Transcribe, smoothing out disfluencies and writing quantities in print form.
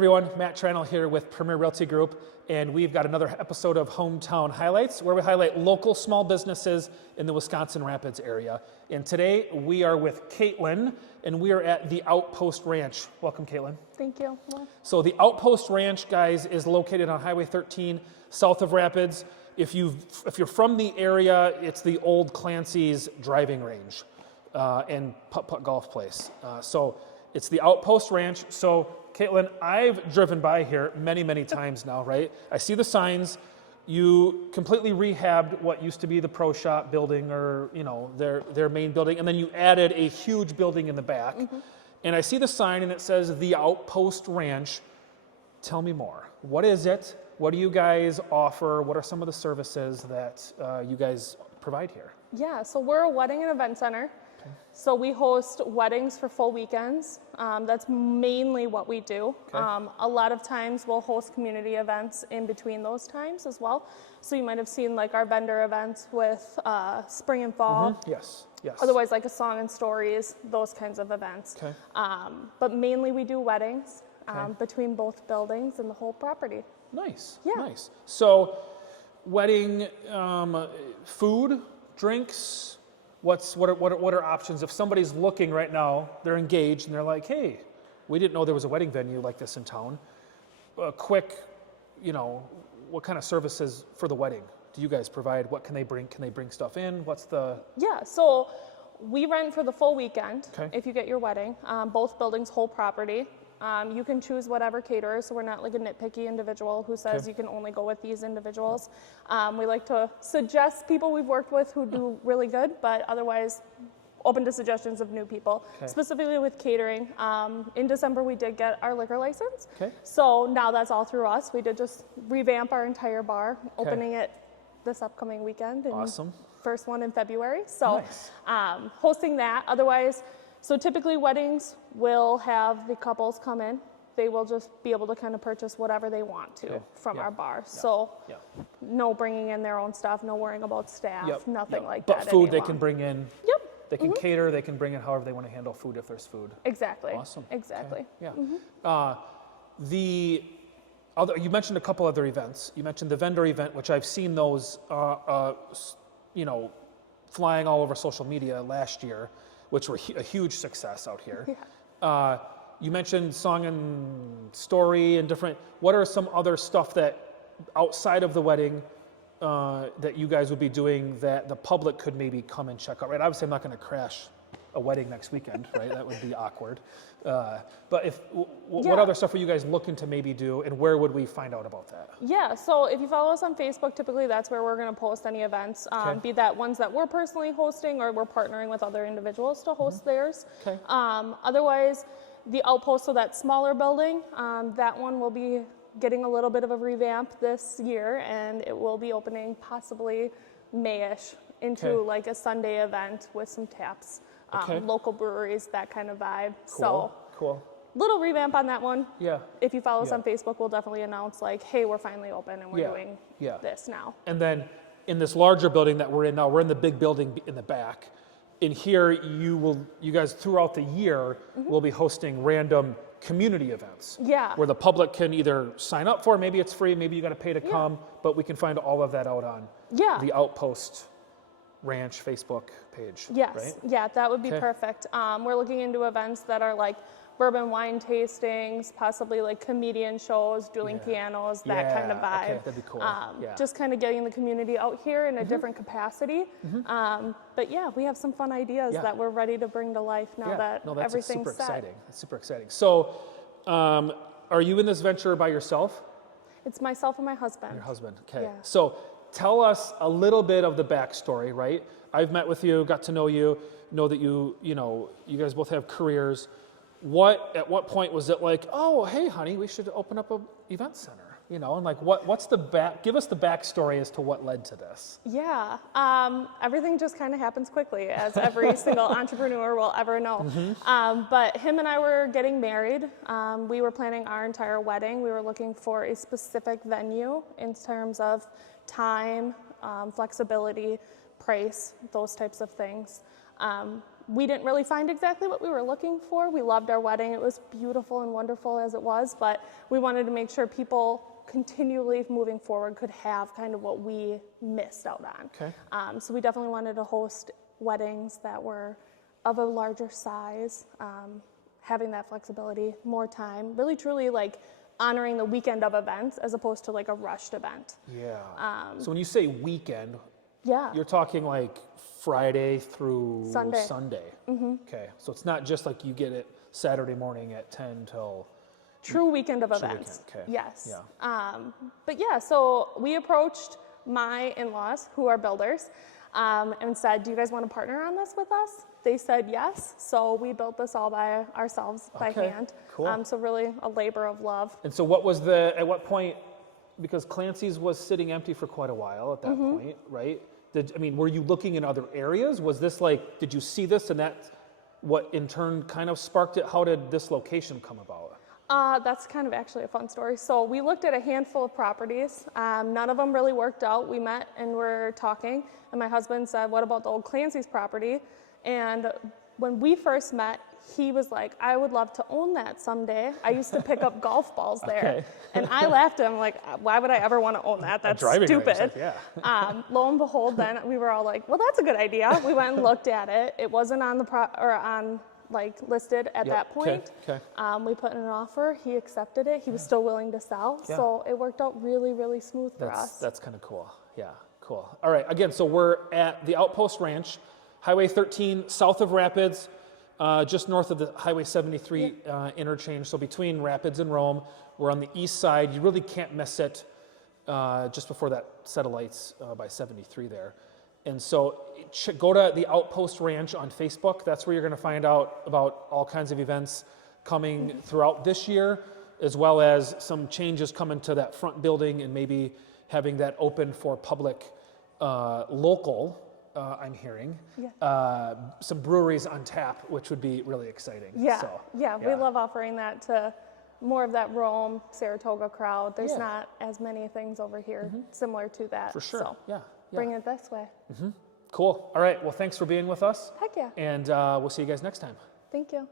everyone, Matt Tranel here with Premier Realty Group, and we've got another episode of Hometown Highlights where we highlight local small businesses in the Wisconsin Rapids area. And today we are with Caitlin, and we are at the Outpost Ranch. Welcome, Caitlin. Thank you. So the Outpost Ranch, guys, is located on Highway 13, south of Rapids. If you're from the area, it's the old Clancy's driving range and putt-putt golf place. So it's the Outpost Ranch. So Caitlin, I've driven by here many, many times now, right? I see the signs. You completely rehabbed what used to be the pro shop building, or their main building, and then you added a huge building in the back. Mm-hmm. And I see the sign and it says the Outpost Ranch. Tell me more. What is it? What do you guys offer? What are some of the services that you guys provide here? Yeah, so we're a wedding and event center. Okay. So we host weddings for full weekends. That's mainly what we do. Okay. A lot of times we'll host community events in between those times as well. So you might have seen like our vendor events with spring and fall. Mm-hmm. Yes. Otherwise like a song and stories, those kinds of events. Okay. But mainly we do weddings between both buildings and the whole property. Nice. Yeah. Nice. So wedding, food, drinks, what are options? If somebody's looking right now, they're engaged and they're like, hey, we didn't know there was a wedding venue like this in town. Quick, what kind of services for the wedding do you guys provide? What can they bring? Can they bring stuff in? Yeah, so we rent for the full weekend if you get your wedding. Both buildings, whole property. You can choose whatever caterer, so we're not like a nitpicky individual who says you can only go with these individuals. We like to suggest people we've worked with who do really good, but otherwise open to suggestions of new people. Specifically with catering. In December we did get our liquor license, so now that's all through us. We did just revamp our entire bar, opening it this upcoming weekend. Awesome. First one in February, so nice. Hosting that. Otherwise, so typically weddings will have the couples come in. They will just be able to kind of purchase whatever they want to from our bar. So no bringing in their own stuff, no worrying about staff, nothing like that. But food they can bring in. Yep. They can cater, they can bring in however they want to handle food if there's food. Exactly. Awesome. Exactly. Okay. Yeah. You mentioned a couple other events. You mentioned the vendor event, which I've seen those, flying all over social media last year, which were a huge success out here. Yeah. You mentioned song and story and different. What are some other stuff that outside of the wedding that you guys would be doing that the public could maybe come and check out? Right. Obviously, I'm not going to crash a wedding next weekend, right? That would be awkward. But what other stuff are you guys looking to maybe do, and where would we find out about that? Yeah, so if you follow us on Facebook, typically that's where we're going to post any events, be that ones that we're personally hosting or we're partnering with other individuals to host theirs. Okay. Otherwise, the Outpost, so that smaller building, that one will be getting a little bit of a revamp this year, and it will be opening possibly May-ish into like a Sunday event with some taps. Local breweries, that kind of vibe. Cool. Little revamp on that one. Yeah. If you follow us on Facebook, we'll definitely announce like, hey, we're finally open and we're doing this now. And then in this larger building that we're in now, we're in the big building in the back. In here, you guys throughout the year will be hosting random community events. Yeah. Where the public can either sign up for, maybe it's free, maybe you got to pay to come, but we can find all of that out on the Outpost Ranch Facebook page. Yes, right? Yeah, that would be perfect. We're looking into events that are like bourbon wine tastings, possibly like comedian shows, dueling pianos, that kind of vibe. Okay, that'd be cool. Just kind of getting the community out here in a different capacity. But yeah, we have some fun ideas that we're ready to bring to life now that everything's super set. Exciting. That's super exciting. So, are you in this venture by yourself? It's myself and my husband. Your husband, okay. Yeah. So, tell us a little bit of the backstory, right? I've met with you, got to know that you guys both have careers. At what point was it like, oh, hey, honey, we should open up an event center? And like, give us the backstory as to what led to this. Yeah, everything just kind of happens quickly, as every single entrepreneur will ever know. But him and I were getting married. We were planning our entire wedding. We were looking for a specific venue in terms of time, flexibility, price, those types of things. We didn't really find exactly what we were looking for. We loved our wedding. It was beautiful and wonderful as it was, but we wanted to make sure people continually moving forward could have kind of what we missed out on. Okay. So we definitely wanted to host weddings that were of a larger size, having that flexibility, more time, really truly like honoring the weekend of events as opposed to like a rushed event. Yeah. So when you say weekend, Yeah. you're talking like Friday through Sunday. Okay. So it's not just like you get it Saturday morning at 10 till... True weekend of True events. weekend, okay. Yes. Yeah. But yeah, so we approached my in-laws, who are builders, and said, do you guys want to partner on this with us? They said yes, so we built this all by ourselves, by hand. Cool. So really a labor of love. And so at what point, because Clancy's was sitting empty for quite a while at that point, right? Were you looking in other areas? Was this like, did you see this and that what in turn kind of sparked it? How did this location come about? That's kind of actually a fun story. So we looked at a handful of properties. None of them really worked out. We met and were talking, and my husband said, what about the old Clancy's property? And when we first met, he was like, I would love to own that someday. I used to pick up golf balls there. Okay. And I laughed at him like, why would I ever want to own that? That's stupid. Range, yeah. Lo and behold, then we were all like, well, that's a good idea. We went and looked at it. It wasn't on listed at that point. Okay. We put in an offer. He accepted it. He was still willing to sell. Yeah. So it worked out really, really smooth for us. That's kind of cool. Yeah, cool. All right, again, so we're at the Outpost Ranch, Highway 13, south of Rapids, just north of the Highway 73 interchange. So between Rapids and Rome, we're on the east side. You really can't miss it just before that set of lights by 73 there. And so go to the Outpost Ranch on Facebook. That's where you're going to find out about all kinds of events coming throughout this year, as well as some changes coming to that front building and maybe having that open for public local, I'm hearing. Yeah. Some breweries on tap, which would be really exciting. Yeah, So, we love offering that to more of that Rome, Saratoga crowd. There's not as many things over here similar to that. For sure, So yeah. bring it this way. Cool. All right, well, thanks for being with us. Heck yeah. And we'll see you guys next time. Thank you.